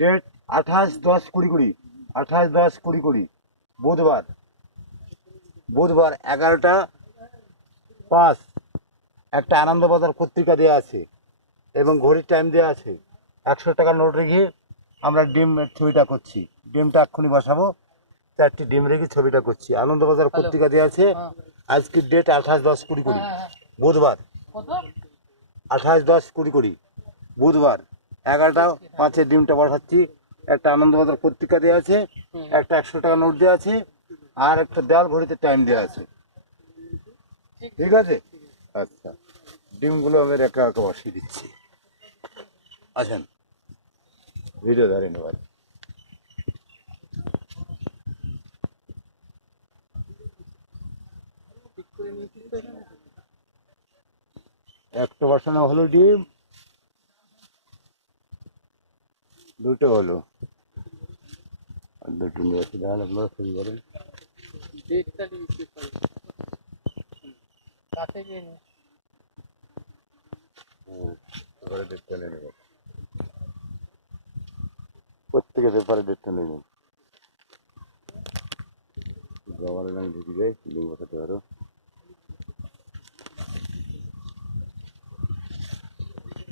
Date আঠাশ দশ কুড়ি কুড়ি। আঠাশ দশ কুড়ি কুড়ি। বুধবার। বুধবার এগারোটা পাঁচ। একটা আনন্দবাজার পত্রিকা দেওয়া আছে এবং ঘড়ির টাইম দেওয়া আছে। একশো টাকা নোট রেখে আমরা ডিম ছবিটা করছি। ডিমটা এক্ষুনি বসাবো। চারটি ডিম রেখে ছবিটা করছি। আনন্দবাজার পত্রিকা দেওয়া আছে। আজকের ডেট আঠাশ দশ কুড়ি কুড়ি। বুধবার। আঠাশ দশ কুড়ি কুড়ি। বুধবার। এগারোটা পাঁচের ডিমটা বসাচ্ছি। একটা আনন্দবাজার পত্রিকা দেওয়া আছে, একটা একশো টাকা নোট দেওয়া আছে, আর একটা দেওয়াল ঘড়িতে টাইম দেওয়া আছে। ঠিক আছে? আচ্ছা ডিমগুলো আমি একা একা বসিয়ে দিচ্ছি। আসেন। ভিডিও ধরেন এবার? একটা বসানো হলো ডিম। দুটো হলো। দুটো নিয়ে এসে দেখান আপনারা শুরু করেন নে। নিয়ে নেবেন প্রত্যেকের পেপারে নেবেন জমারে আমি ঢুকে যাই লিঙ্ক বসাতে পারো।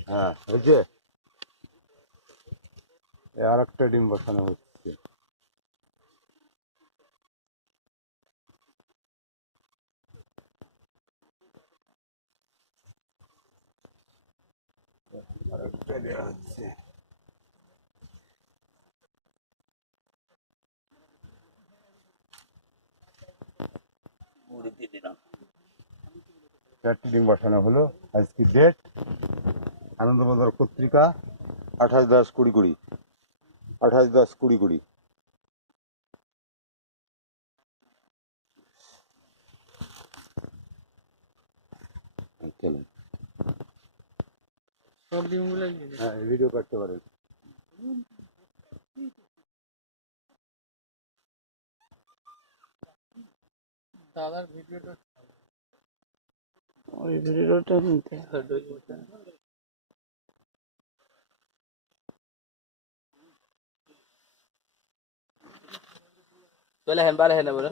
হ্যাঁ হয়েছে? আর একটা ডিম বসানো হচ্ছে। আরেকটা দেওয়া হচ্ছে চারটি ডিম বসানো হলো। আজকে ডেট আনন্দবাজার পত্রিকা আঠাশ দশ কুড়ি কুড়ি। আঠাশ দশ কুড়ি কুড়ি। চলুন সব ডিমগুলো দিয়ে হ্যাঁ ভিডিও করতে পারেন দাদার ভিডিওটা ওই ভিডিওটা নিতে চলে হ্যাঁ বারে বলে